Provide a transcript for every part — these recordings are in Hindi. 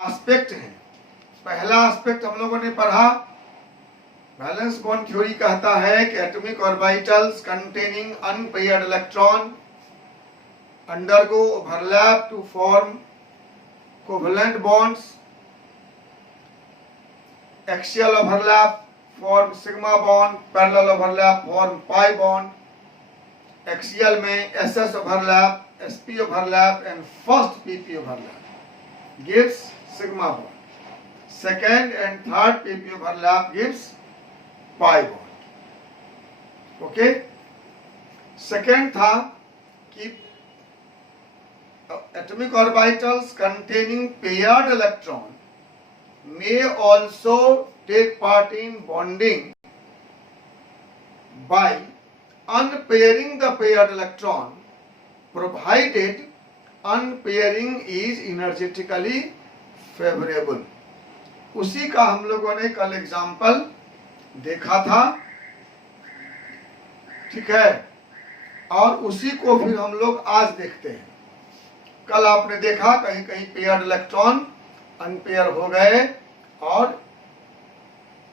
एस्पेक्ट हैं। पहला एस्पेक्ट हम लोगों ने पढ़ा, वैलेंस बॉन्ड थ्योरी कहता है कि atomic orbitals containing unpaired electron undergo overlap to form covalent bonds. Axial overlap form sigma bond, parallel overlap form pi bond. Axial में SS overlap, SP overlap and first PP overlap gives sigma bond. Second and third PP overlap gives pi bond. Okay? Second था कि atomic orbitals containing paired electron may also take part in bonding by unpairing the paired electron, provided unpairing is energetically favorable. उसी का हम लोगों ने कल एग्जाम्पल देखा था, ठीक है, और उसी को फिर हम लोग आज देखते हैं। कल आपने देखा कहीं कहीं पेयर्ड इलेक्ट्रॉन अनपेयर हो गए और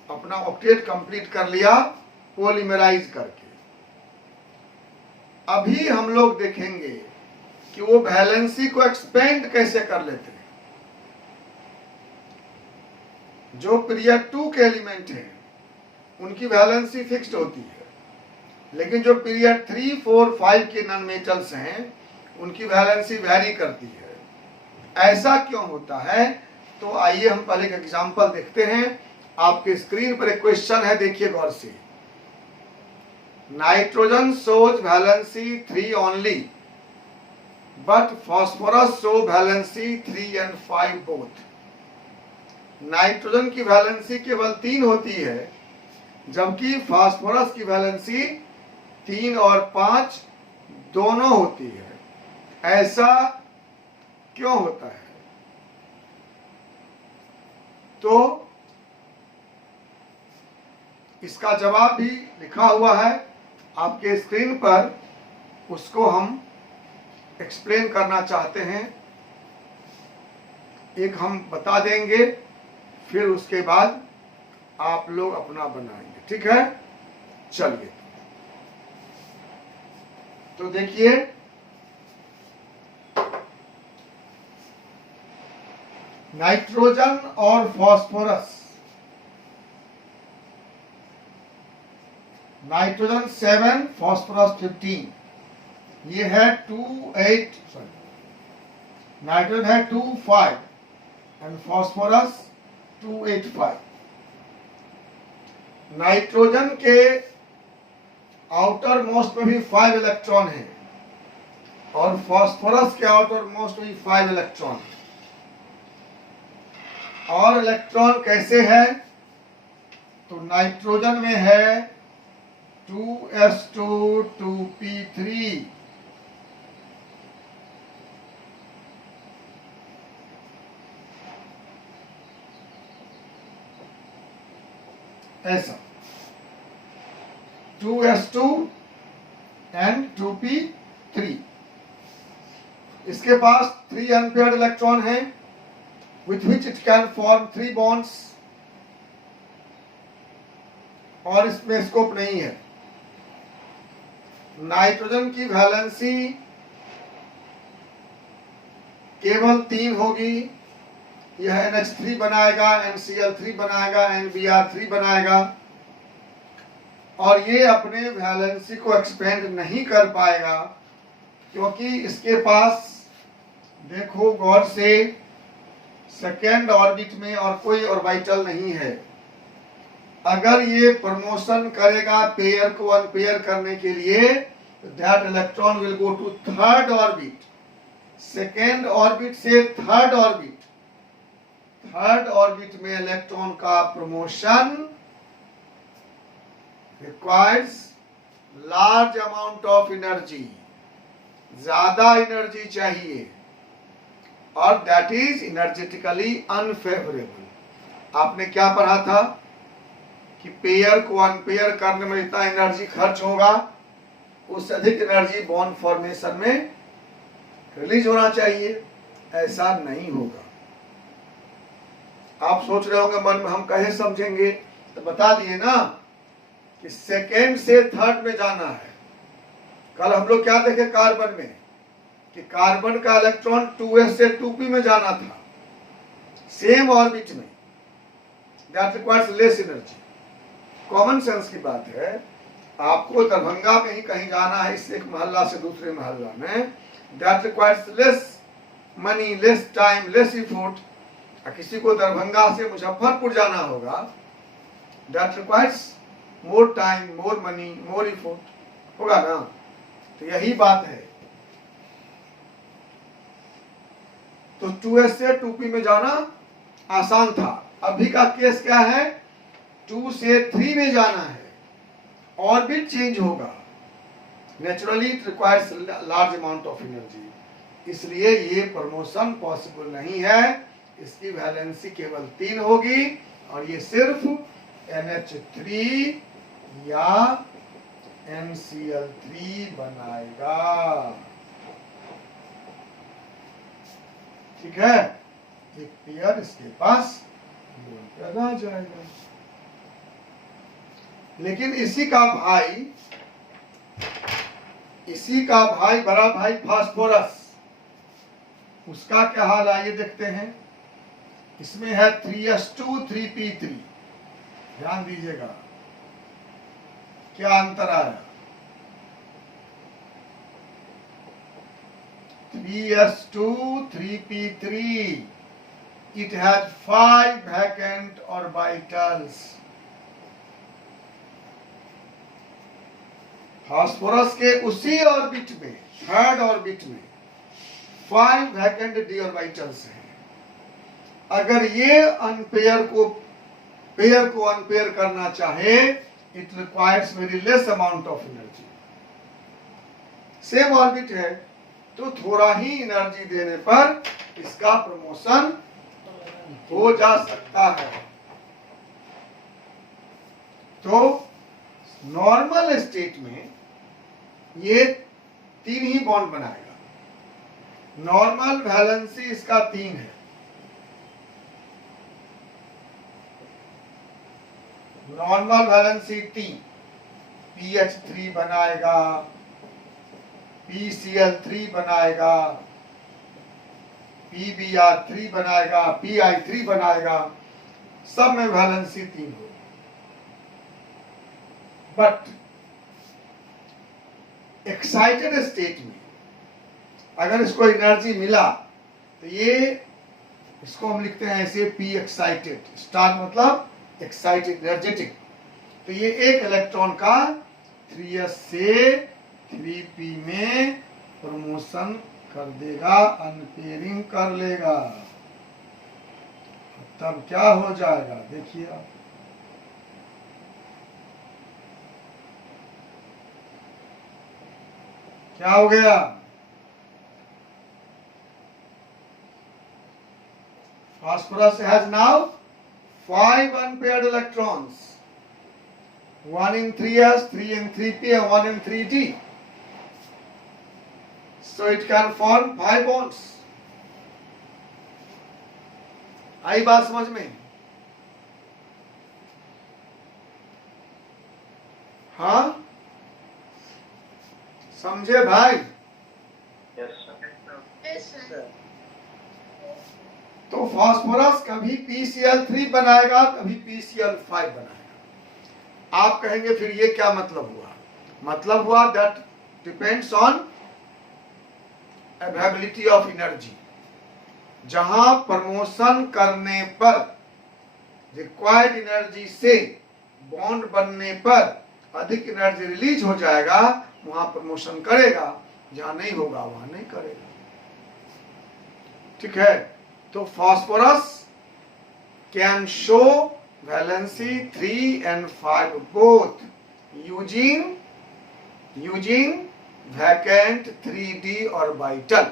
अपना ऑक्टेट कंप्लीट कर लिया पॉलीमराइज करके। अभी हम लोग देखेंगे कि वो वैलेंसी को एक्सपेंड कैसे कर लेते हैं। जो पीरियड 2 के एलिमेंट हैं उनकी वैलेंसी फिक्स्ड होती है, लेकिन जो पीरियड 3, 4, 5 के नॉन मेटल्स हैं उनकी वैलेंसी वैरी करती है। ऐसा क्यों होता है? तो आइए हम पहले एक एग्जांपल देखते हैं। आपके स्क्रीन पर एक क्वेश्चन है, देखिए गौर से। Nitrogen shows valency 3 only but phosphorus show valency 3 and 5 both. Nitrogen की वैलेंसी केवल 3 होती है, जबकि फास्फोरस की वैलेंसी 3 और 5 दोनों होती है। ऐसा क्यों होता है? तो इसका जवाब भी लिखा हुआ है आपके स्क्रीन पर, उसको हम एक्सप्लेन करना चाहते हैं। एक हम बता देंगे, फिर उसके बाद आप लोग अपना बनाएंगे, ठीक है? चलिए, तो देखिए, नाइट्रोजन और फास्फोरस, नाइट्रोजन 7, फास्फोरस 15, ये है नाइट्रोजन है 2, 5 एंड फास्फोरस 2, 8, 5। नाइट्रोजन के आउटर मोस्ट में भी 5 इलेक्ट्रॉन है और फास्फोरस के आउटर मोस्ट में भी 5 इलेक्ट्रॉन है। और इलेक्ट्रॉन कैसे है? तो नाइट्रोजन में है 2s2 2p3, ऐसा 2s2 and 2p3। इसके पास 3 अनपेयर्ड इलेक्ट्रॉन हैं with which it can form 3 bonds, और इसमें स्कोप नहीं है। नाइट्रोजन की वैलेंसी केवल 3 होगी, यह NH3 बनाएगा, NCl3 बनाएगा, NBr3 बनाएगा, और ये अपने वैलेंसी को एक्सपेंड नहीं कर पाएगा क्योंकि इसके पास, देखो गौर से, सेकेंड ऑर्बिट में और कोई ऑर्बिटल नहीं है। अगर ये प्रमोशन करेगा पेयर को अनपेयर करने के लिए, that electron will go to third orbit, second orbit से थर्ड ऑर्बिट। थर्ड ऑर्बिट में इलेक्ट्रॉन का promotion requires large amount of energy, ज्यादा एनर्जी चाहिए, और दैट इज एनर्जेटिकली अनफेवरेबल। आपने क्या पढ़ा था कि पेयर को अनपेयर करने में जितना एनर्जी खर्च होगा उससे अधिक एनर्जी बॉन्ड फॉर्मेशन में रिलीज होना चाहिए। ऐसा नहीं होगा। आप सोच रहे होंगे मन में हम कहे समझेंगे, तो बता दिए ना कि सेकेंड से थर्ड में जाना है। कल हम लोग क्या देखे कार्बन में कि कार्बन का इलेक्ट्रॉन 2s से 2p में जाना था, सेम ऑर्बिट में, that requires less energy. Common sense की बात है, आपको दरभंगा में ही कहीं जाना है, इस एक मोहल्ला से दूसरे मोहल्ला में, that requires less money, less time, less effort. किसी को दरभंगा से मुजफ्फरपुर जाना होगा, that requires more time, more money, more effort, होगा ना। तो यही बात है। तो 2s से 2p में जाना आसान था। अभी का केस क्या है, 2 से 3 में जाना है, ऑर्बिट चेंज होगा, naturally it requires large amount of energy, इसलिए ये प्रमोशन पॉसिबल नहीं है। इसकी वैलेंसी केवल 3 होगी और ये सिर्फ NH3 या NCl3 बनाएगा। ठीक है, एक पेयर इसके पास आ जाएगा। लेकिन इसी का भाई बड़ा भाई फास्फोरस, उसका क्या हाल आइए देखते हैं। इसमें है 3s2 3p3, ध्यान दीजिएगा क्या अंतर आया। 3s2 3p3, it has 5 vacant orbitals। Phosphorus के उसी ऑर्बिट में, थर्ड ऑर्बिट में 5 वैकेंट d ऑर्बिटल्स हैं। अगर ये पेयर को अनपेयर करना चाहे, it requires very less amount of energy. Same orbit है, तो थोड़ा ही एनर्जी देने पर इसका प्रमोशन हो जा सकता है। तो नॉर्मल स्टेट में ये 3 ही बॉन्ड बनाएगा। नॉर्मल वैलेंसी इसका 3 है। नॉर्मल वैलेंसी 3, PH3 बनाएगा, PCl3 बनाएगा, PBr3 बनाएगा, PI3 बनाएगा, सब में वैलेंसी 3 हो। बट एक्साइटेड स्टेट में अगर इसको एनर्जी मिला, तो ये इसको हम लिखते हैं ऐसे P एक्साइटेड, स्टार मतलब एक्साइटेड, एनर्जेटिक। तो ये एक इलेक्ट्रॉन का 3s से 3p में प्रमोशन कर देगा, अनपेयरिंग कर लेगा। तब क्या हो जाएगा देखिए आप, क्या हो गया। Phosphorus has now 5 unpaired electrons, 1 in 3s, 3 in 3p, and 1 in 3d. So it can form 5 bonds. आई बात समझ में? हाँ, समझे भाई? Yes, sir. तो फास्फोरस कभी PCl3 बनाएगा, कभी PCl5 बनाएगा। आप कहेंगे फिर ये क्या मतलब हुआ? मतलब हुआ that depends on availability of energy. जहां प्रमोशन करने पर रिक्वायर्ड एनर्जी से बॉन्ड बनने पर अधिक एनर्जी रिलीज हो जाएगा, वहां प्रमोशन करेगा। जहां नहीं होगा वहां नहीं करेगा। ठीक है, तो phosphorus can show valency 3 and 5 both using vacant 3d orbital.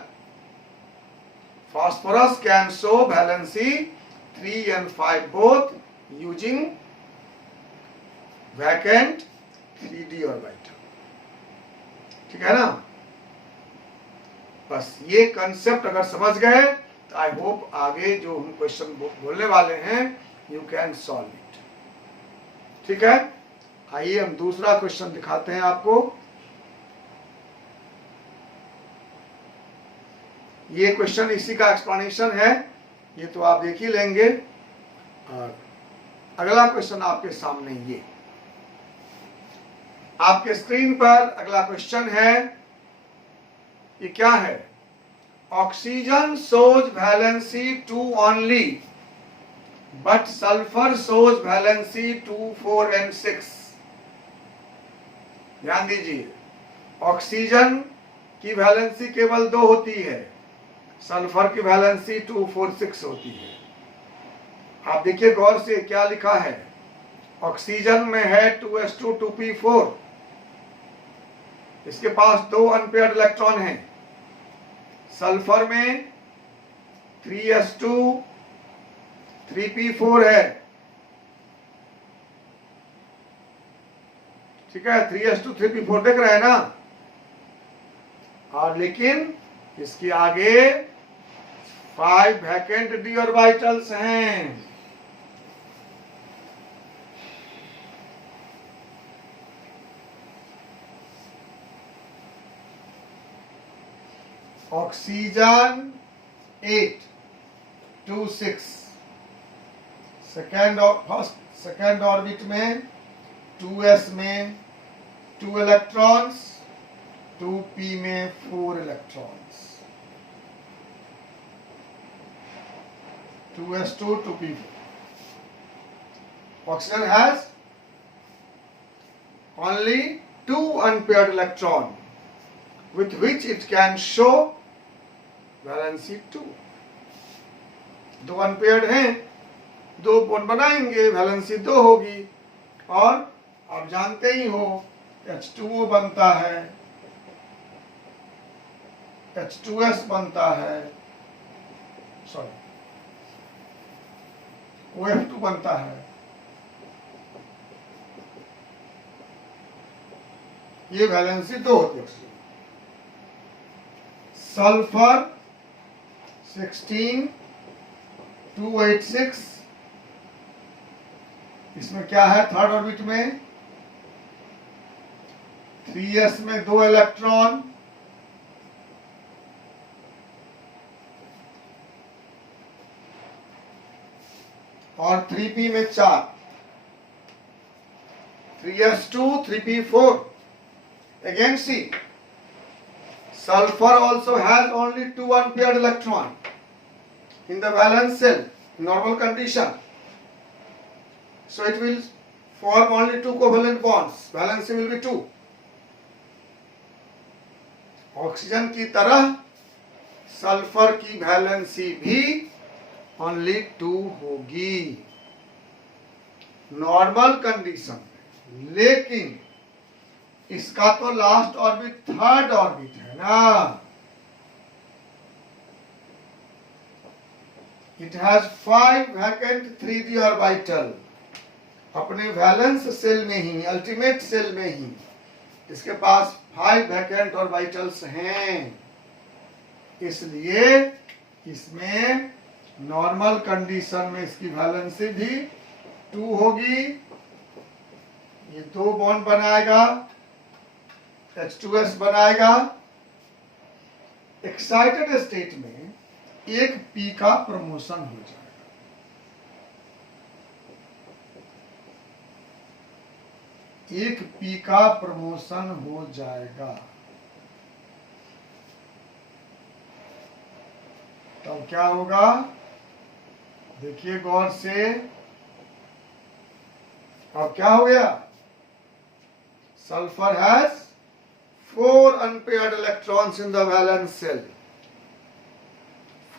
Phosphorus can show valency 3 and 5 both using vacant 3d orbital. ठीक है ना? बस ये कंसेप्ट अगर समझ गए तो आई होप आगे जो हम क्वेश्चन बोलने वाले हैं यू कैन सॉल्व इट। ठीक है, आइए हम दूसरा क्वेश्चन दिखाते हैं आपको। ये क्वेश्चन इसी का एक्सप्लेनेशन है, ये तो आप देख ही लेंगे। और अगला क्वेश्चन आपके सामने ये आपके स्क्रीन पर अगला क्वेश्चन है, ये क्या है? Oxygen shows valency 2 only but sulfur shows valency 2, 4 and 6। ध्यान दीजिए, ऑक्सीजन की वैलेंसी केवल 2 होती है, सल्फर की वैलेंसी 2, 4, 6 होती है। आप देखिए गौर से क्या लिखा है, ऑक्सीजन में है 2s2 2p4, इसके पास 2 अनपेयर्ड इलेक्ट्रॉन हैं। सल्फर में 3s2 3p4 है, ठीक है, 3s2 3p4 देख रहे हैं ना। और लेकिन इसके आगे 5 वैकेंट डी ऑर्बिटल्स हैं। ऑक्सीजन 8 2 6 सेकेंड ऑर्बिट में 2s में 2 इलेक्ट्रॉन्स, 2p में 4 electrons, 2s2 2p4। Oxygen has only 2 unpaired electron with which it can show valency 2। 2 unpaired हैं, 2 बॉन्ड बनाएंगे, वैलेंसी 2 होगी। और आप जानते ही हो H2O बनता है, H2S बनता है, सॉरी OF2 बनता है। ये वैलेंसी 2 होती है। सल्फर 16 286, इसमें क्या है? थर्ड ऑर्बिट में 3s में 2 इलेक्ट्रॉन, और 3p में 4, 3s2 3p4। Again see, sulfur also has only 2 unpaired electron in the valence shell in normal condition, so it will form only 2 covalent bonds, valency will be 2। Oxygen की तरह सल्फर की वैलेंसी भी ओनली 2 होगी नॉर्मल कंडीशन में। लेकिन इसका तो लास्ट ऑर्बिट थर्ड ऑर्बिट है ना, it has 5 vacant 3d orbital. अपने वैलेंस सेल में ही, अल्टीमेट सेल में ही इसके पास 5 वैकेंट ऑर्बिटल्स हैं। इसलिए इसमें नॉर्मल कंडीशन में इसकी वैलेंसी भी 2 होगी। ये 2 बॉन्ड बनाएगा, H2S बनाएगा। एक्साइटेड स्टेट में एक P का प्रमोशन हो जाएगा। एक P का प्रमोशन हो जाएगा। तब क्या होगा? देखिए गौर से, अब क्या हो गया? Sulphur has 4 unpaired electrons in the valence shell,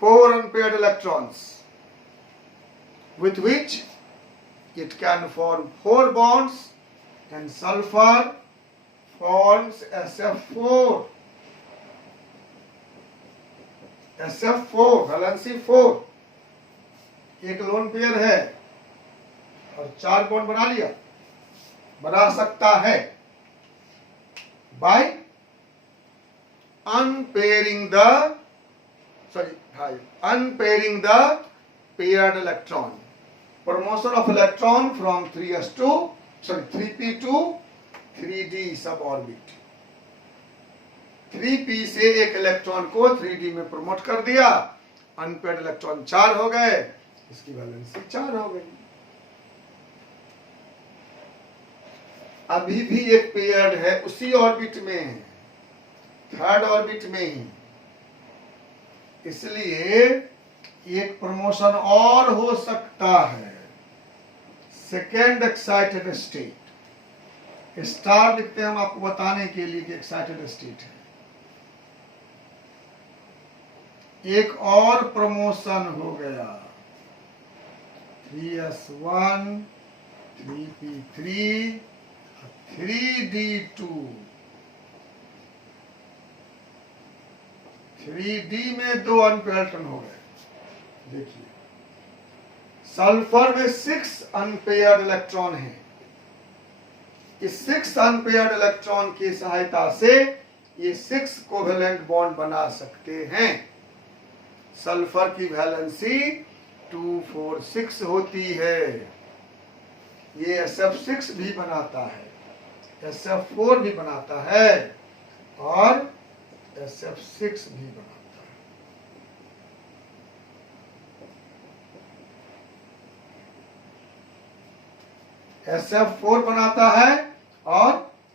4 unpaired electrons with which it can form 4 bonds, and sulfur forms SF4, SF4 valency 4। एक लोन पेयर है और 4 बॉन्ड बना लिया, बना सकता है by unpairing the sorry 5 unpairing the paired electron, promotion of electron from 3s to 3p to 3d suborbit. 3p से एक इलेक्ट्रॉन को 3d में प्रमोट कर दिया, अनपेयर्ड इलेक्ट्रॉन 4 हो गए, इसकी वैलेंसी 4 हो गई। अभी भी एक पेयर्ड है, उसी ऑर्बिट में है, थर्ड ऑर्बिट में ही, इसलिए एक प्रमोशन और हो सकता है। सेकेंड एक्साइटेड स्टेट, स्टार लिखते हैं हम आपको बताने के लिए कि एक्साइटेड स्टेट है। एक और प्रमोशन हो गया, 3s1 3p3 3d2, 3d में 2 अनपेयर्ड हो गए। देखिए सल्फर में 6 अनपेयर्ड इलेक्ट्रॉन है, इस 6 अनपेयर्ड इलेक्ट्रॉन की सहायता से ये 6 कोवेलेंट बॉन्ड बना सकते हैं। सल्फर की वैलेंसी 246 होती है, ये SF6 भी बनाता है, SF4 भी बनाता है और SF6 भी बनाता है, SF4 बनाता है और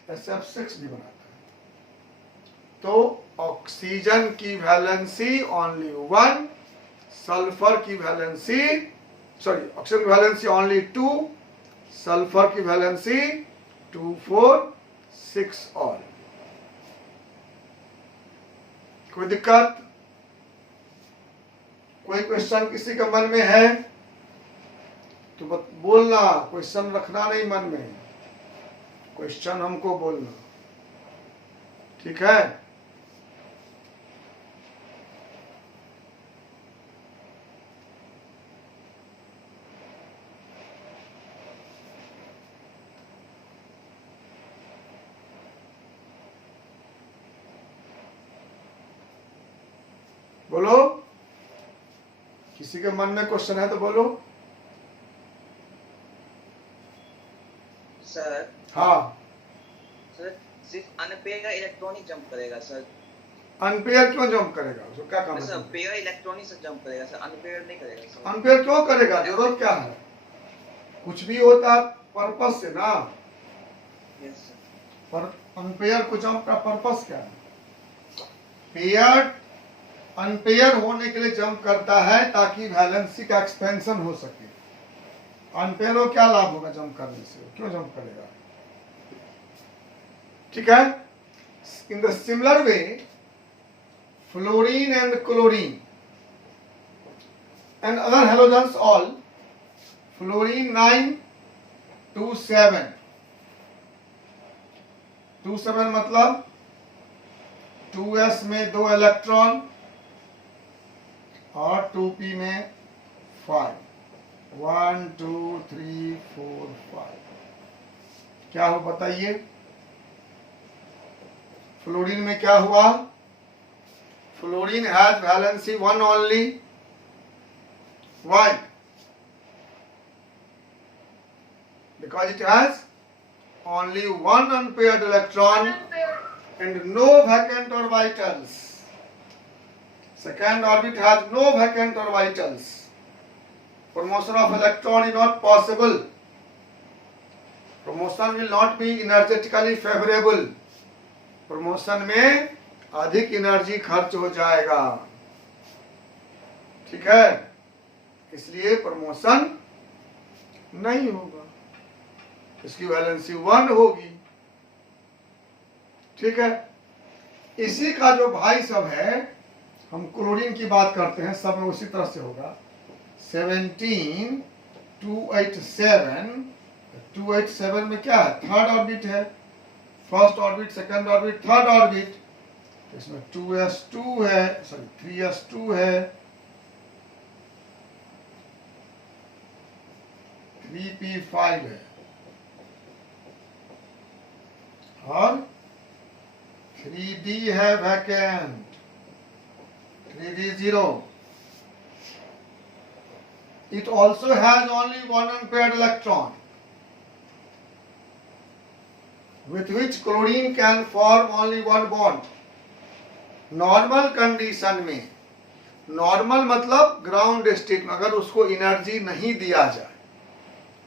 SF6 भी बनाता है। तो ऑक्सीजन की वैलेंसी ओनली 1, सल्फर की वैलेंसी ऑक्सीजन की वैलेंसी ओनली 2, सल्फर की वैलेंसी 2 4 6 और। कोई दिक्कत, कोई क्वेश्चन किसी के मन में है तो बोलना, क्वेश्चन रखना नहीं मन में, क्वेश्चन हमको बोलना, ठीक है। बोलो, किसी के मन में क्वेश्चन है तो बोलो। सर हाँ सर, सिर्फ अनपेयर इलेक्ट्रॉन ही जंप करेगा सर। अनपेयर क्यों जंप करेगा, उसको क्या काम है? सर पेयर इलेक्ट्रॉन ही सर जंप करेगा सर, अनपेयर नहीं करेगा सर। अनपेयर क्यों करेगा, जरूरत क्या है? कुछ भी होता है पर्पस से ना। Yes sir. पर अनपेयर को जंप का पर्पस क्या है? पेयर अनपेयर होने के लिए जंप करता है ताकि वैलेंसी का एक्सपेंशन हो सके। अनपेयर को क्या लाभ होगा जंप करने से, क्यों जंप करेगा? ठीक है। In the similar way fluorine and chlorine and other halogens all, fluorine 9 2 7, 2 7 मतलब 2s में 2 इलेक्ट्रॉन और 2p में 5, 1 2 3 4 5, क्या हो बताइए? फ्लोरीन में क्या हुआ? Fluorine has valency 1 only. Why? Because it has only one unpaired electron and no vacant orbitals. Second orbit has no vacant orbitals. Promotion of electron is not possible. Promotion will not be energetically favorable. Promotion में अधिक एनर्जी खर्च हो जाएगा, ठीक है, इसलिए प्रमोशन नहीं होगा, इसकी वैलेंसी 1 होगी, ठीक है। इसी का जो भाई सब है, हम क्लोरीन की बात करते हैं, सब में उसी तरह से होगा। 17 287, 287 में क्या है? थर्ड ऑर्बिट है, first orbit, second orbit, third orbit. इसमें 2s2 है, सॉरी 3s2 है, 3p5 है और 3d है vacant, 3d0. It also has only one unpaired electron, with which chlorine can form only one bond. Normal condition में, नॉर्मल मतलब ग्राउंड स्टेट में, अगर उसको एनर्जी नहीं दिया जाए,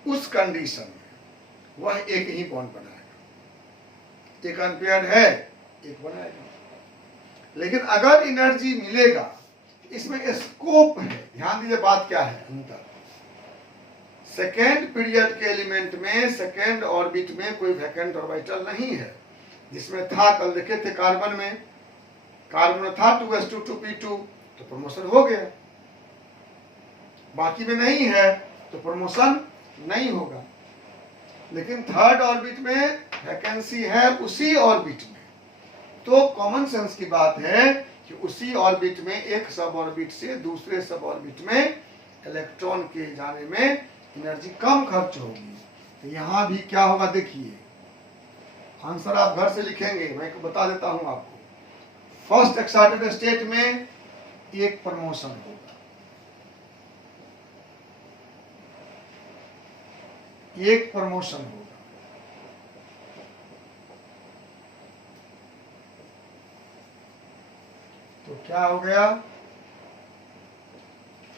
उस कंडीशन में वह एक ही बॉन्ड बनाएगा. एक अनपेयर्ड है, एक बनाएगा. लेकिन अगर एनर्जी मिलेगा, इसमें स्कोप है. ध्यान दीजिए बात क्या है अंतर. सेकेंड पीरियड के एलिमेंट में, सेकेंड ऑर्बिट में कोई वैकेंट ऑर्बिटल नहीं है. जिसमें था, कल देखे थे कार्बन में, कार्बन था 2s2 तो प्रमोशन हो गया. बाकी में नहीं है तो प्रमोशन नहीं होगा. लेकिन थर्ड ऑर्बिट में वैकेंसी है उसी ऑर्बिट में, तो कॉमन सेंस की बात है कि उसी ऑर्बिट में एक सब ऑर्बिट से दूसरे सब ऑर्बिट में इलेक्ट्रॉन के जाने में एनर्जी कम खर्च होगी. तो यहां भी क्या होगा देखिए. आंसर आप घर से लिखेंगे, मैं बता देता हूं आपको. फर्स्ट एक्साइटेड स्टेट में एक प्रमोशन होगा, एक प्रमोशन होगा. तो क्या हो गया,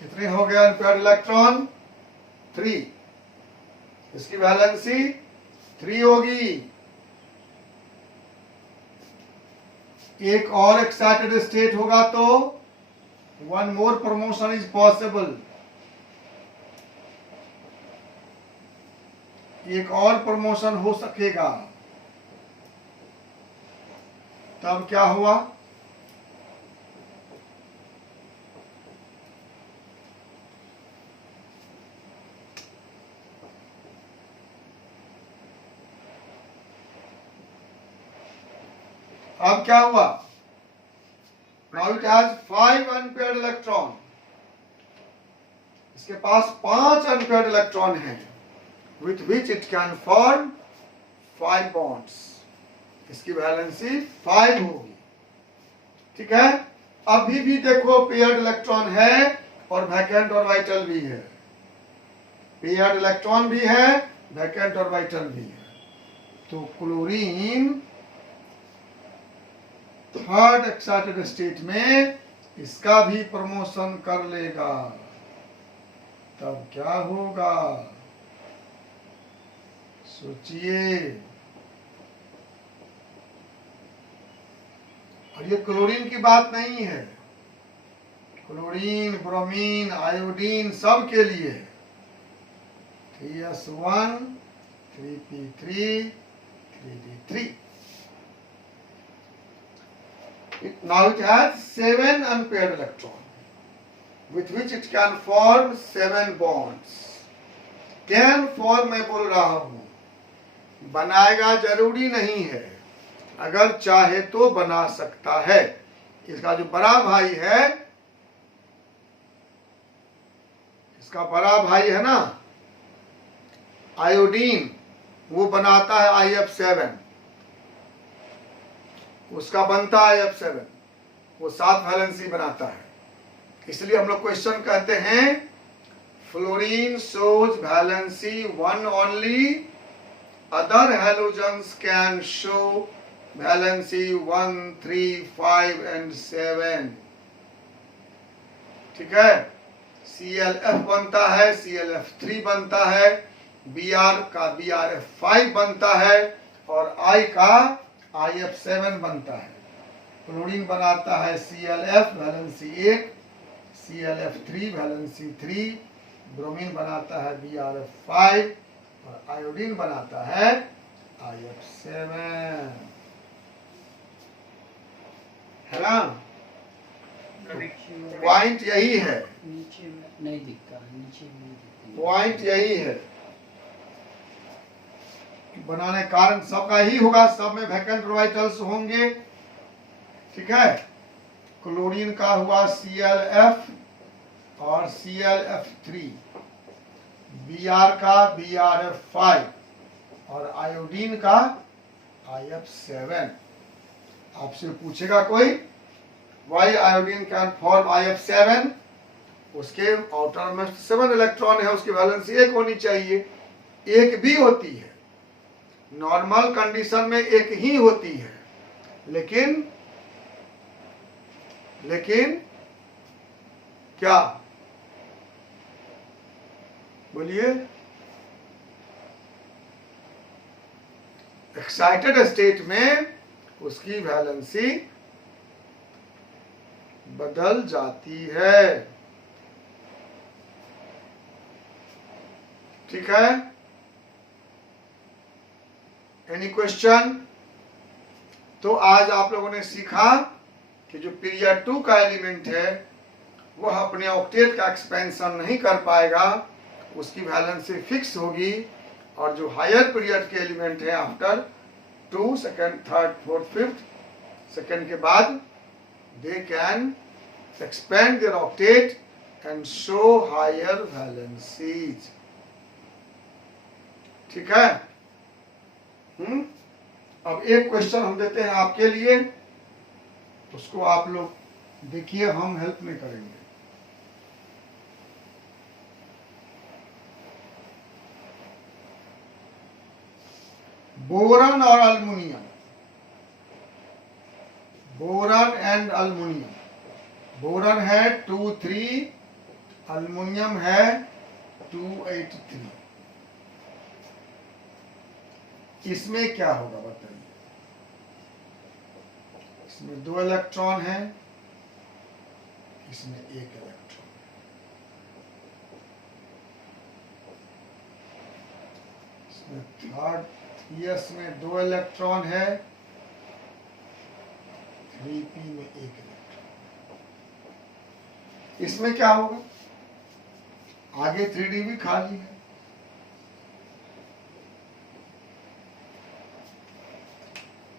कितने हो गया अनपेयर्ड इलेक्ट्रॉन? 3. इसकी वैलेंसी 3 होगी. एक और एक्साइटेड स्टेट होगा तो one more promotion is possible. एक और प्रमोशन हो सकेगा. तब क्या हुआ, अब क्या हुआ. Now it has 5 unpaired electron. इसके पास 5 अनपेयर्ड इलेक्ट्रॉन हैं, with which it can form 5 bonds. इसकी वैलेंसी 5 होगी. ठीक है. अभी भी देखो पेयर्ड इलेक्ट्रॉन है और वैकेंट ऑर्बिटल भी है. पेयर्ड इलेक्ट्रॉन भी है, वैकेंट ऑर्बिटल भी है. तो क्लोरीन थर्ड एक्साइटेड स्टेट में इसका भी प्रमोशन कर लेगा. तब क्या होगा सोचिए. और ये क्लोरीन की बात नहीं है, क्लोरीन, ब्रोमीन, आयोडीन सब के लिए. 3s1 3p3 3d3. Now it has 7 unpaired electrons, with which it can form 7 bonds. 10 form मैं बोल रहा हूं, बनाएगा जरूरी नहीं है, अगर चाहे तो बना सकता है. इसका जो बड़ा भाई है, इसका बड़ा भाई है ना आयोडीन, वो बनाता है IF7, उसका बनता है IF7, वो 7 वैलेंसी बनाता है. इसलिए हम लोग क्वेश्चन कहते हैं fluorine shows valency 1 only, other halogens can show valency 1, 3, 5 and 7. ठीक है. ClF बनता है, ClF3 बनता है, Br का BrF5 बनता है और I का IF7 बनता है. क्लोरीन बनाता है ClF valency 1, ClF3 valency 3, bromine बनाता है BrF5 और आयोडीन बनाता है IF7. है ना. पॉइंट यही है, नीचे में नहीं दिखता, नीचे में नहीं दिखता. पॉइंट यही है. बनाने कारण सबका ही होगा, सब में वैकेंट ऑर्बिटल्स होंगे. ठीक है. क्लोरीन का हुआ ClF और ClF3, Br का BrF5 और आयोडीन का IF7. आपसे पूछेगा कोई Y iodine can form IF7, उसके आउटर में 7 इलेक्ट्रॉन है, उसकी वैलेंसी 1 होनी चाहिए, 1 भी होती है, नॉर्मल कंडीशन में 1 ही होती है, लेकिन क्या बोलिए, एक्साइटेड स्टेट में उसकी वैलेंसी बदल जाती है। ठीक है, एनी क्वेश्चन? तो आज आप लोगों ने सीखा कि जो पीरियड 2 का एलिमेंट है वह अपने ऑक्टेट का एक्सपेंशन नहीं कर पाएगा, उसकी वैलेंसी फिक्स होगी, और जो हायर पीरियड के एलिमेंट है after 2, second, third, fourth, fifth second के बाद, they can expand their octet and show higher valencies. ठीक है? अब एक क्वेश्चन हम देते हैं आपके लिए, उसको आप लोग देखिए, हम हेल्प में करेंगे। बोरन और aluminium, boron and aluminium, boron है 2,3, अल्मुनियम है 2,8,3, इसमें क्या होगा बताइए? इसमें 2 इलेक्ट्रॉन है, इसमें 1 इलेक्ट्रॉन, इसमें थर्ड यस में 2 इलेक्ट्रॉन है, 3p में 1 इलेक्ट्रॉन, इसमें क्या होगा? आगे 3d भी खाली है,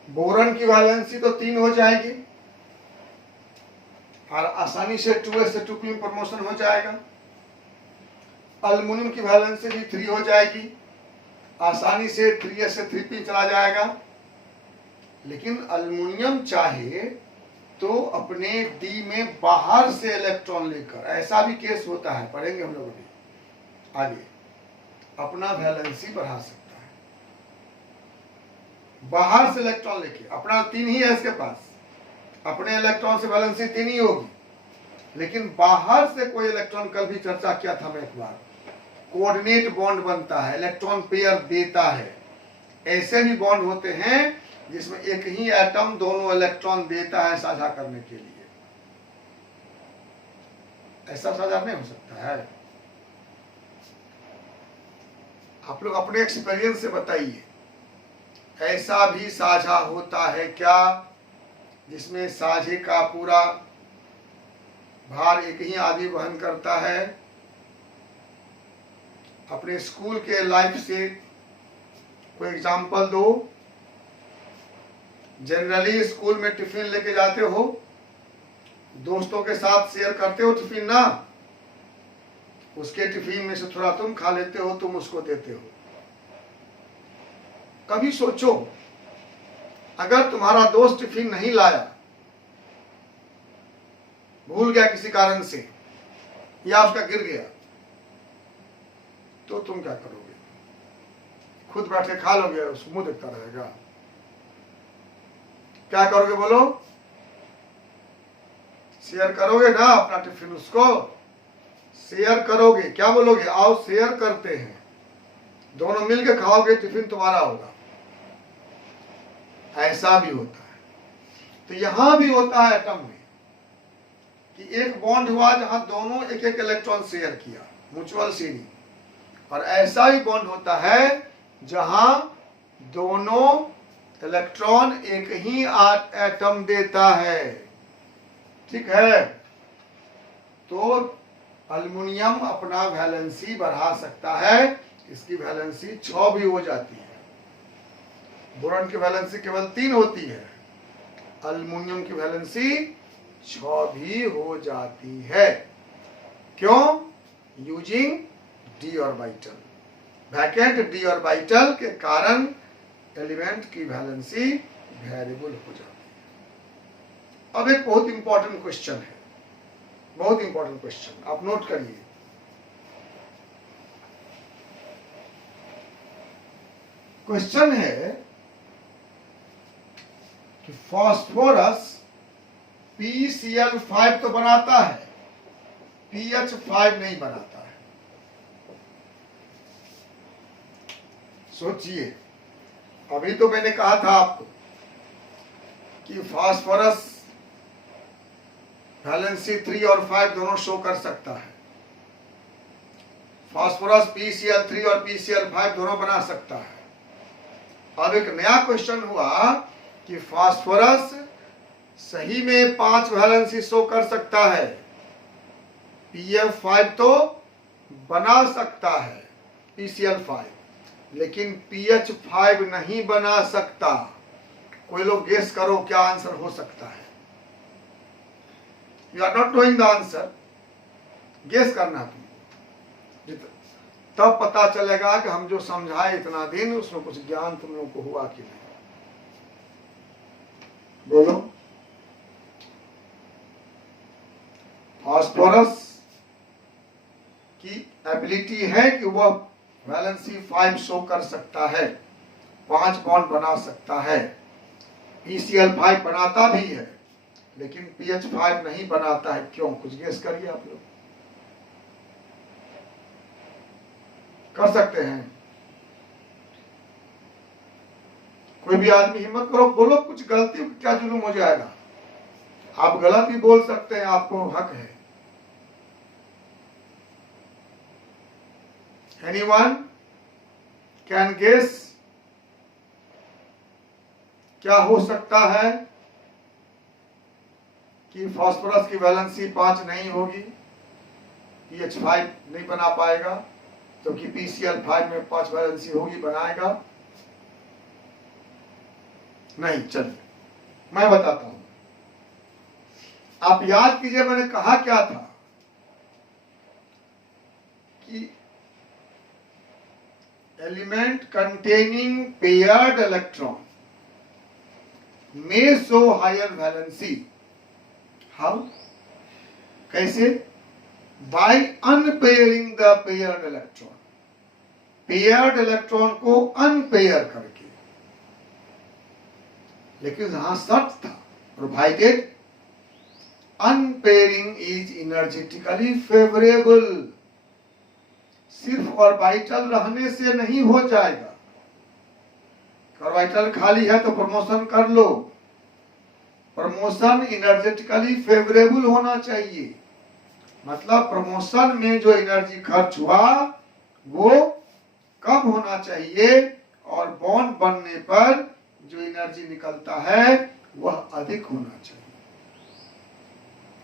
बोरन की वैलेंसी तो 3 हो जाएगी और आसानी से 2s से 2p में प्रमोशन हो जाएगा। अल्युमिनियम की वैलेंसी भी 3 हो जाएगी, आसानी से 3s से 3p चला जाएगा। लेकिन अल्युमिनियम चाहे तो अपने d में बाहर से इलेक्ट्रॉन लेकर, ऐसा भी केस होता है, पढ़ेंगे हम लोग अभी आगे, अपना वैलेंसी बढ़ा सकता है बाहर से इलेक्ट्रॉन लेके। अपना 3 ही है इसके पास, अपने इलेक्ट्रॉन से वैलेंसी 3 ही होगी, लेकिन बाहर से कोई इलेक्ट्रॉन, कल भी चर्चा किया था मैं एक बार, कोऑर्डिनेट बॉन्ड बनता है, इलेक्ट्रॉन पेयर देता है। ऐसे भी बॉन्ड होते हैं जिसमें एक ही एटम दोनों इलेक्ट्रॉन देता है साझा करने के लिए, ऐसा साझा नहीं हो सकता है। आप लोग अपने एक्सपीरियंस से बताइए, ऐसा भी साझा होता है क्या जिसमें साझे का पूरा भार एक ही आदमी वहन करता है? अपने स्कूल के लाइफ से कोई एग्जाम्पल दो। जनरली स्कूल में टिफिन लेके जाते हो, दोस्तों के साथ शेयर करते हो टिफिन ना, उसके टिफिन में से थोड़ा तुम खा लेते हो, तुम उसको देते हो। कभी सोचो, अगर तुम्हारा दोस्त टिफिन नहीं लाया, भूल गया किसी कारण से, या उसका गिर गया, तो तुम क्या करोगे? खुद बैठ के खा लोगे, उसको मुंह देखता रहेगा? क्या करोगे बोलो? शेयर करोगे ना अपना टिफिन, उसको शेयर करोगे। क्या बोलोगे? आओ शेयर करते हैं, दोनों मिलकर खाओगे, टिफिन तुम्हारा होगा। ऐसा भी होता है। तो यहां भी होता है एटम में कि एक बॉन्ड हुआ जहां दोनों एक एक इलेक्ट्रॉन शेयर किया, म्यूचुअल शेयरिंग, और ऐसा भी बॉन्ड होता है जहां दोनों इलेक्ट्रॉन एक ही एटम देता है। ठीक है, तो अल्युमिनियम अपना वैलेंसी बढ़ा सकता है, इसकी वैलेंसी 6 भी हो जाती है। बोरॉन की वैलेंसी केवल 3 होती है, अल्युमिनियम की वैलेंसी 6 भी हो जाती है। क्यों? Using D orbital, vacant D orbital के कारण एलिमेंट की वैलेंसी वेरिएबल हो जाती है। अब एक बहुत इंपॉर्टेंट क्वेश्चन है, बहुत इंपॉर्टेंट क्वेश्चन, आप नोट करिए। क्वेश्चन है कि फास्फोरस PCl5 तो बनाता है, PH5 नहीं बनाता है। सोचिए, अभी तो मैंने कहा था आपको कि फास्फोरस वैलेंसी 3 और 5 दोनों शो कर सकता है। फास्फोरस PCl3 और PCl5 दोनों बना सकता है। अब एक नया क्वेश्चन हुआ कि फास्फोरस सही में 5 वैलेंसी शो कर सकता है, PF5 तो बना सकता है PCl5, लेकिन PH5 नहीं बना सकता। कोई लोग गेस करो क्या आंसर हो सकता है। You are not knowing the answer, guess करना तुम, तब पता चलेगा कि हम जो समझाए इतना दिन उसमें कुछ ज्ञान तुम लोगों को हुआ कि नहीं। बोलो। फास्फोरस की एबिलिटी है कि वह वैलेंसी 5 शो कर सकता है, 5 बॉन्ड बना सकता है। PCl5 बनाता भी है, लेकिन PH5 नहीं बनाता है। क्यों? कुछ गेस करिए आप लोग, कर सकते हैं। कोई भी आदमी हिम्मत करो, बोलो। कुछ गलती क्या जुलूम हो जाएगा? आप गलत ही बोल सकते हैं, आपको हक है। एनीवन कैन गेस क्या हो सकता है कि फास्फोरस की वैलेंसी 5 नहीं होगी, PH5 नहीं बना पाएगा, क्योंकि PCl5 में 5 वैलेंसी होगी, बनाएगा नहीं। चलिए मैं बताता हूं। आप याद कीजिए मैंने कहा क्या था कि element containing paired electron may show higher valency. How? कैसे? By unpairing the paired electron. Paired electron को unpair करके। लेकिन यहां शर्त था, provided unpairing is energetically favorable. सिर्फ ऑर्बिटल रहने से नहीं हो जाएगा। ऑर्बिटल खाली है तो प्रमोशन कर लो। प्रमोशन एनर्जेटिकली फेवरेबल होना चाहिए, मतलब प्रमोशन में जो एनर्जी खर्च हुआ वो कम होना चाहिए, और बॉन्ड बनने पर जो एनर्जी निकलता है वह अधिक होना चाहिए।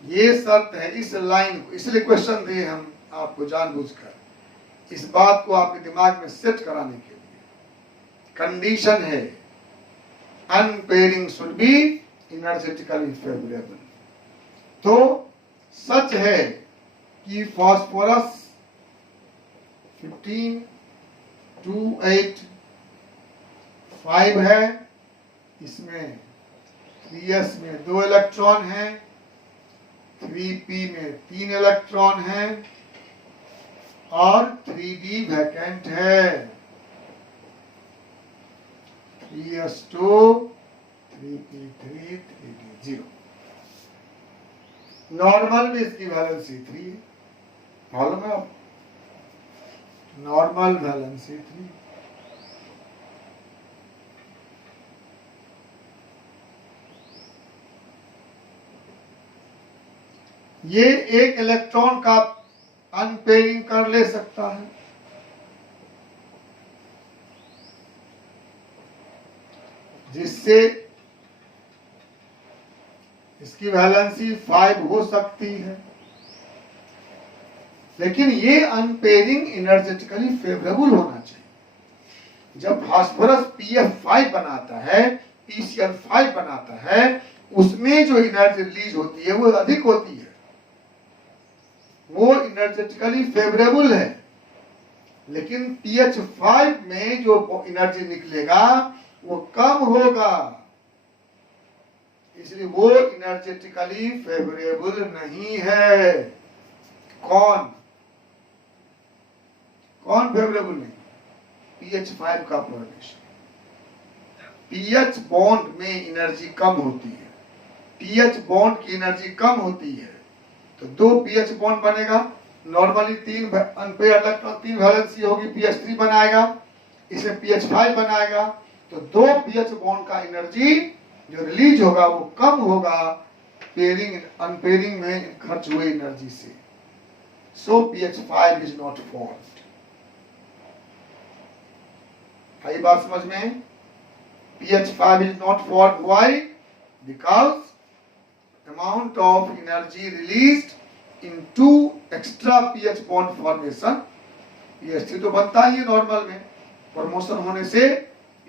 ये शर्त है इस लाइन को, इसलिए क्वेश्चन दिए हम आपको जानबूझकर, इस बात को आपके दिमाग में सेट कराने के लिए। कंडीशन है अनपेयरिंग शुड बी एनर्जेटिकली फेवरेबल। तो सच है कि फास्फोरस 15, 2, 8, 5 है, इसमें 3s में 2 इलेक्ट्रॉन हैं, 3p में 3 इलेक्ट्रॉन हैं, और 3d वैकेंट है। 3s2, 3p3, 3d0। नॉर्मल में इसकी वैलेंसी 3 है, मालूम है आप? Normal valency 3। ये एक इलेक्ट्रॉन का अनपेयरिंग कर ले सकता है, जिससे इसकी वैलेंसी 5 हो सकती है, लेकिन ये अनपेयरिंग एनर्जेटिकली फेवरेबल होना चाहिए। जब फास्फोरस PF5 बनाता है, PCl5 बनाता है, उसमें जो एनर्जी रिलीज होती है वो अधिक होती है, वो एनर्जेटिकली फेवरेबल है। लेकिन PH5 में जो एनर्जी निकलेगा वो कम होगा, इसलिए वो एनर्जेटिकली फेवरेबल नहीं है। कौन फेवरेबल नहीं? pH5 का फॉर्मेशन। pH बॉन्ड में एनर्जी कम होती है, pH बॉन्ड की एनर्जी कम होती है, तो 2 pH बॉन्ड बनेगा। नॉर्मली 3 अनपेयर इलेक्ट्रॉन, 3 वैलेंसी होगी, pH3 बनाएगा, इसे pH5 बनाएगा, तो 2 pH बॉन्ड का एनर्जी जो रिलीज होगा वो कम होगा पेयरिंग अनपेयरिंग में खर्च हुए एनर्जी से। सो pH5 इज नॉट फॉर्म्ड। है बात समझ में? pH5 is not formed. Why? Because amount of energy released in 2 extra pH bond formation. pH3 तो बनता ही है नॉर्मल में, प्रमोशन होने से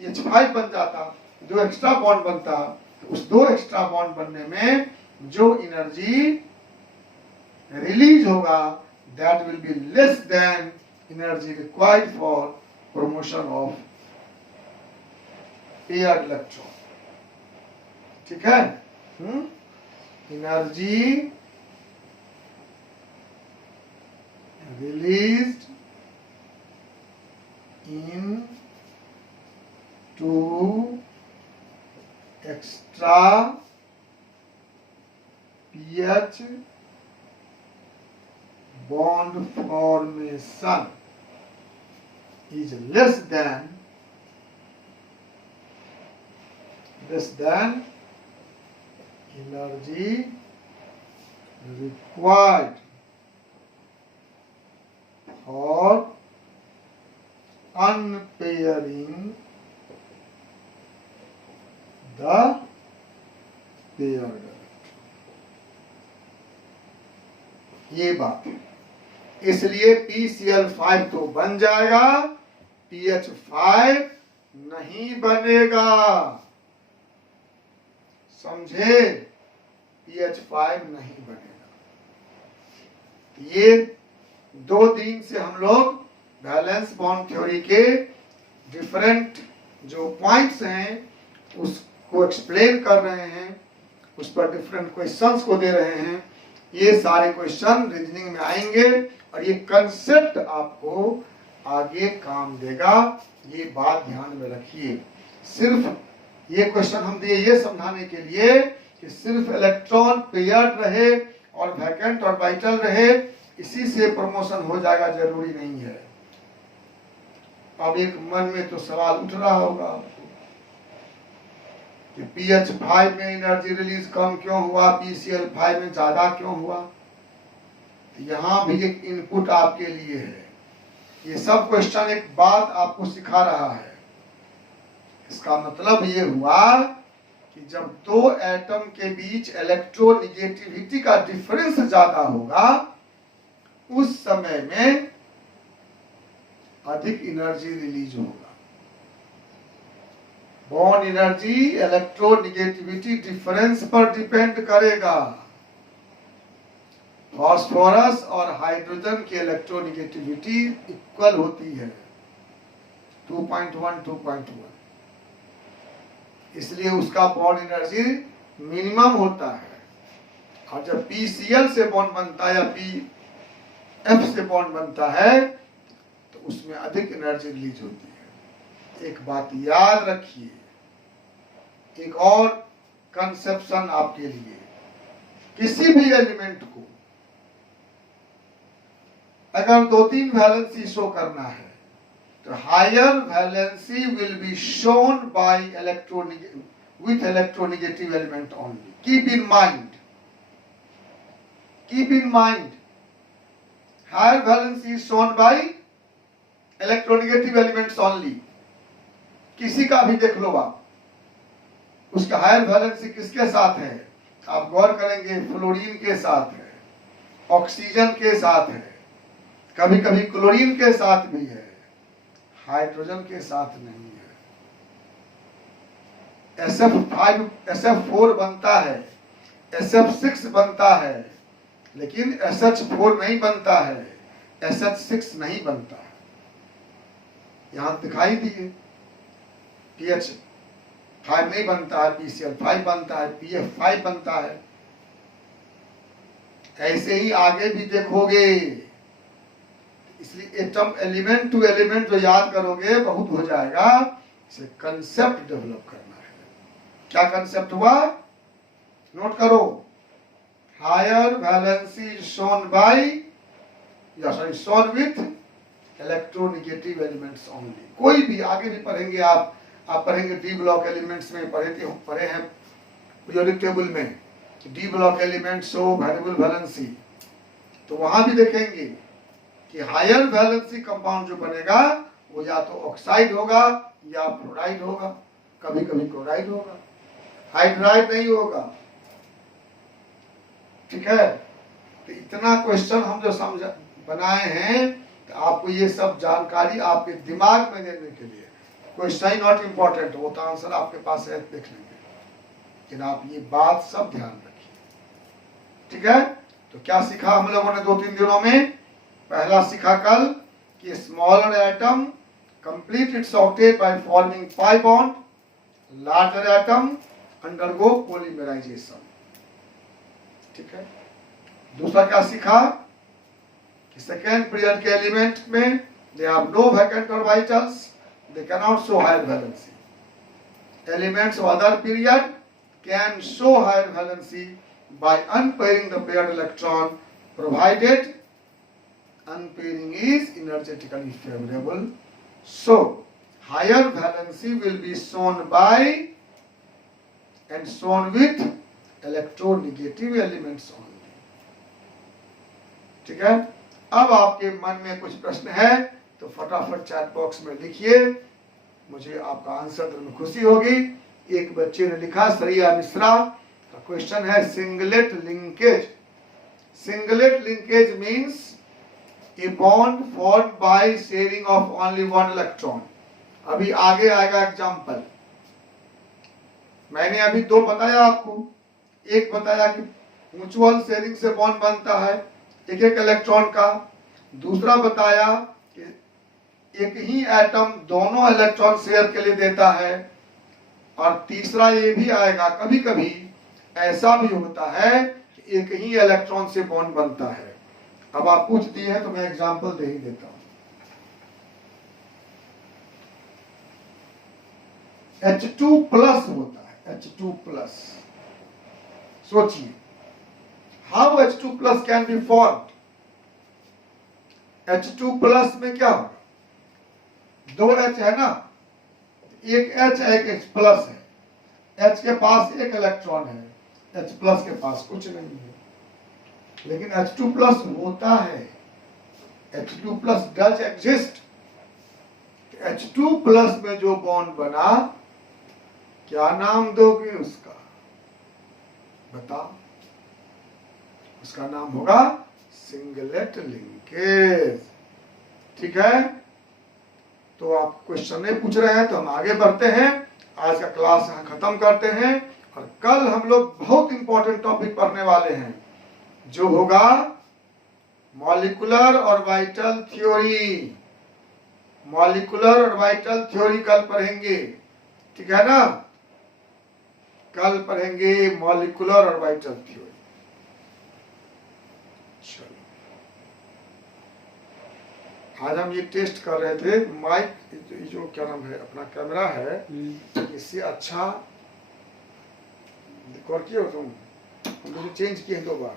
pH5 बन जाता, 2 एक्स्ट्रा बॉन्ड बनता, उस 2 एक्स्ट्रा बॉन्ड बनने में जो एनर्जी रिलीज होगा that will be less than energy required for promotion of pair electron. ठीक है? Energy released in 2 extra pH bond formation is less than energy required for unpairing the paired। ये बात है, इसलिए PCl5 तो बन जाएगा, pH5 नहीं बनेगा। समझे? pH5 नहीं बनेगा। ये 2 दिन से हम लोग बैलेंस बॉन्ड थ्योरी के डिफरेंट जो पॉइंट्स हैं उसको एक्सप्लेन कर रहे हैं, उस पर डिफरेंट क्वेश्चंस को दे रहे हैं। ये सारे क्वेश्चन रीजनिंग में आएंगे और ये कंसेप्ट आपको आगे काम देगा, ये बात ध्यान में रखिए। सिर्फ ये क्वेश्चन हम दिए ये समझाने के लिए कि सिर्फ इलेक्ट्रॉन पेयर्ड रहे और वैकेंट और वाइटल रहे, इसी से प्रमोशन हो जाएगा जरूरी नहीं है। अब एक मन में तो सवाल उठ रहा होगा कि pH5 में एनर्जी रिलीज कम क्यों हुआ, PCl5 में ज्यादा क्यों हुआ? यहां भी एक इनपुट आपके लिए है। ये सब क्वेश्चन एक बात आपको सिखा रहा है। इसका मतलब ये हुआ कि जब 2 एटम के बीच इलेक्ट्रोनेगेटिविटी का डिफरेंस ज्यादा होगा, उस समय में अधिक एनर्जी रिलीज होगा। बॉन्ड एनर्जी इलेक्ट्रोनेगेटिविटी डिफरेंस पर डिपेंड करेगा। फास्फोरस और हाइड्रोजन की इलेक्ट्रोनेगेटिविटी इक्वल होती है 2.1 2.1, इसलिए उसका बॉन्ड एनर्जी मिनिमम होता है। और जब PCl से बॉन्ड बनता है या PF से बॉन्ड बनता है तो उसमें अधिक एनर्जी रिलीज होती है। एक बात याद रखिए, एक और कंसेप्शन आपके लिए, किसी भी एलिमेंट को अगर 2-3 वैलेंसी शो करना है तो higher valency will be shown by with electronegative element only. Keep in mind, higher valency is shown by electronegative elements only. किसी का भी देख लो आप, उसका हायर वैलेंसी किसके साथ है? आप गौर करेंगे फ्लोरीन के साथ है, ऑक्सीजन के साथ है, कभी कभी क्लोरीन के साथ भी है, हाइड्रोजन के साथ नहीं है। SF4 बनता है, SF6 बनता है, लेकिन SH4 नहीं बनता है, SH6 नहीं बनता है। यहां दिखाई दिए pH 5 नहीं बनता है, PCl5 बनता है, PF5 बनता है। ऐसे ही आगे भी देखोगे, इसलिए एटम एलिमेंट टू एलिमेंट जो याद करोगे बहुत हो जाएगा। इसे कंसेप्ट डेवलप करना है। क्या कंसेप्ट हुआ, नोट करो। Higher valency shown by shown with electronegative elements only. कोई भी आगे भी पढ़ेंगे आप पढ़ेंगे डी ब्लॉक एलिमेंट्स में पढ़े हैं पीरियोडिक टेबल में, D block elements show variable valency. तो वहां भी देखेंगे कि हायर वैलेंसी कंपाउंड जो बनेगा वो या तो ऑक्साइड होगा या फ्लोराइड होगा, कभी कभी क्लोराइड होगा, हाइड्राइड नहीं होगा। ठीक है, तो इतना क्वेश्चन हम जो समझ बनाए हैं, तो आपको ये सब जानकारी आपके दिमाग में देने के लिए, क्वेश्चन ही नॉट इम्पोर्टेंट, वो तो आंसर आपके पास है, देख लेंगे, लेकिन आप ये बात सब ध्यान रखिए। ठीक है, तो क्या सीखा हम लोगों ने 2-3 दिनों में? पहला सीखा कल कि smaller atom complete its octet by forming pi bond, larger atom undergo polymerisation. ठीक है, दूसरा क्या सीखा कि सेकेंड पीरियड के एलिमेंट में they have no vacant orbitals, they cannot show higher valency. Elements of other period can show higher valency by unpairing the paired electron, provided unpairing is energetically favorable. So, higher valency will be shown by and shown with electronegative elements only. ठीक है, अब आपके मन में कुछ प्रश्न है तो फटाफट चैट बॉक्स में लिखिए, मुझे आपका आंसर देने में खुशी होगी। एक बच्चे ने लिखा, सरिया मिश्रा का क्वेश्चन है singlet linkage. Singlet linkage means a bond formed by sharing of only one electron. अभी आगे आएगा एग्जांपल। मैंने अभी 2 बताया आपको, एक बताया कि म्यूचुअल शेयरिंग से बॉन्ड बनता है एक इलेक्ट्रॉन का, दूसरा बताया एक ही एटम दोनों इलेक्ट्रॉन शेयर के लिए देता है, और तीसरा ये भी आएगा कभी कभी ऐसा भी होता है कि एक ही इलेक्ट्रॉन से बॉन्ड बनता है। अब आप पूछ दिए हैं तो मैं एग्जांपल दे ही देता हूं। H2+ होता है, H2+। सोचिए, how H2+ can be formed. H2+ में क्या होगा, 2 H है ना, एक H एक H+ है, H के पास एक इलेक्ट्रॉन है, H+ के पास कुछ नहीं है, लेकिन H2+ होता है, H2+ डज एग्जिस्ट। H2+ में जो बॉन्ड बना, क्या नाम दोगे उसका, बताओ। उसका नाम होगा सिंगलेट लिंकेज। ठीक है, तो आप क्वेश्चन नहीं पूछ रहे हैं तो हम आगे बढ़ते हैं। आज का क्लास यहाँ खत्म करते हैं, और कल हम लोग बहुत इंपॉर्टेंट टॉपिक पढ़ने वाले हैं जो होगा molecular orbital theory. Molecular orbital theory कल पढ़ेंगे, ठीक है ना, कल पढ़ेंगे मॉलिक्यूलर ऑर्बिटल थ्योरी। चलो, आज हम ये टेस्ट कर रहे थे माइक, जो क्या नाम है अपना कैमरा है, इससे अच्छा रिकॉर्ड किए हो तुम, हम लोग चेंज किए 2 बार।